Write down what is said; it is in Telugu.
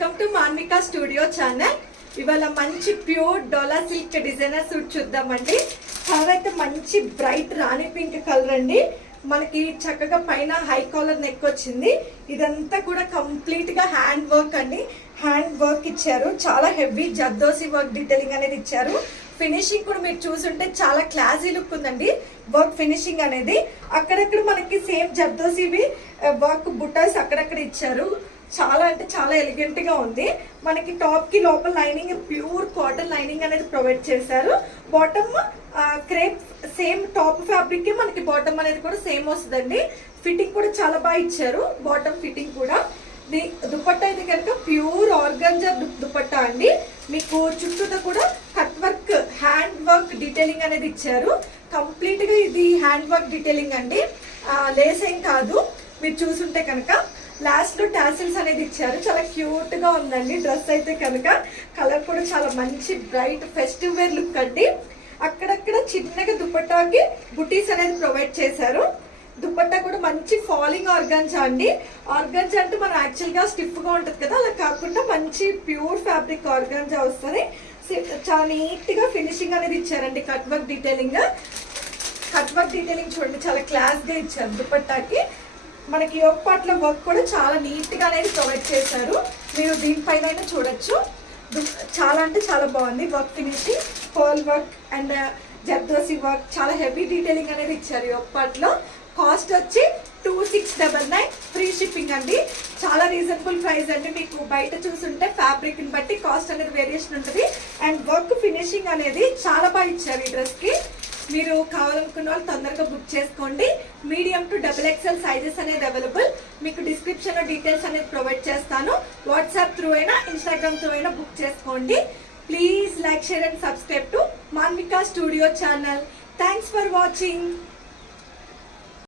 Welcome to Manvika studio channel. ఇవాళ మంచి ప్యూర్ డోలా సిల్క్ డిజైనర్ సూట్ చూద్దామండి. కలర్ అయితే మంచి బ్రైట్ రాణి పింక్ కలర్ అండి. మనకి చక్కగా పైన హై కాలర్ నెక్ వచ్చింది. ఇదంతా కూడా కంప్లీట్ గా హ్యాండ్ వర్క్ అండి. హ్యాండ్ వర్క్ ఇచ్చారు, చాలా హెవీ జర్దోసి వర్క్ డీటెయిలింగ్ అనేది ఇచ్చారు. ఫినిషింగ్ కూడా మీరు చూసుంటే చాలా క్లాసీ లుక్ ఉందండి. వర్క్ ఫినిషింగ్ అనేది అక్కడక్కడ మనకి సేమ్ జర్దోసివి వర్క్ బుటాస్ అక్కడక్కడ ఇచ్చారు. చాలా అంటే చాలా ఎలిగెంట్ గా ఉంది. మనకి టాప్ కి లోపల లైనింగ్ ప్యూర్ కాటన్ లైనింగ్ అనేది ప్రొవైడ్ చేశారు. Bottom crepe same top fabric కి మనకి బాటమ్ అనేది కూడా సేమ్ వస్తుందండి. ఫిట్టింగ్ కూడా చాలా బాగా ఇచ్చారు. బాటమ్ ఫిట్టింగ్ కూడా. దుపట్టా అయితే కనుక ప్యూర్ ఆర్గంజా దుపట్టా అండి. మీకు చుట్టూతో కూడా cut work hand work detailing అనేది ఇచ్చారు. కంప్లీట్ గా ఇది హ్యాండ్ వర్క్ డీటెయిలింగ్ అండి, లేస్ ఏం కాదు. మీరు చూసుంటే కనుక లాస్ట్ లో టాసిల్స్ అనేది ఇచ్చారు. చాలా క్యూట్ గా ఉందండి డ్రెస్ అయితే కనుక. కలర్ కూడా చాలా మంచి బ్రైట్ ఫెస్టివ్ వేర్ లుక్ అండి. అక్కడక్కడ చిన్నగా దుపట్టాకి బుటీస్ అనేది ప్రొవైడ్ చేశారు. దుపట్టా కూడా మంచి ఫాలింగ్ ఆర్గంజా అండి. ఆర్గంజా అంటే మనం యాక్చువల్ గా స్టిఫ్ గా ఉంటది కదా, అలా కాకుండా మంచి ప్యూర్ ఫ్యాబ్రిక్ ఆర్గంజా వస్తుంది. చాలా నీట్ గా ఫినిషింగ్ అనేది ఇచ్చారండి. కట్ వర్క్ డీటెయిలింగ్ చూడండి, చాలా క్లాస్ గా ఇచ్చారు. దుపట్టాకి మనకి యోక్ పార్ట్ వర్క్ కూడా చాలా నీట్ గా అనేది ప్రొవైడ్ చేశారు. మీరు దీనిపైన చూడొచ్చు. చాలా అంటే చాలా బాగుంది work finishing. Pearl work and zardozi work చాలా హెవీ డీటెయిలింగ్ అనేది ఇచ్చారు. యోక్ పార్ట్ లో కాస్ట్ వచ్చి 2699 ఫ్రీ షిప్పింగ్ అండి. చాలా రీజనబుల్ ప్రైస్ అండి. మీకు బయట చూసుంటే ఫ్యాబ్రిక్ ని బట్టి కాస్ట్ అనేది వేరియేషన్ ఉంటుంది. అండ్ వర్క్ ఫినిషింగ్ అనేది చాలా బాగా ఇచ్చారు ఈ డ్రెస్ కి. మీరు కావాలనుకున్న వాళ్ళు తొందరగా బుక్ చేసుకోండి. మీడియం టు XXL సైజెస్ అనేది అవైలబుల్. మీకు డిస్క్రిప్షన్ లో డీటెయిల్స్ అనేది ప్రొవైడ్ చేస్తాను. వాట్సాప్ త్రూ అయినా ఇన్స్టాగ్రామ్ త్రూ అయినా బుక్ చేసుకోండి. Please like, share and subscribe to Manvika studio channel. Thanks for watching.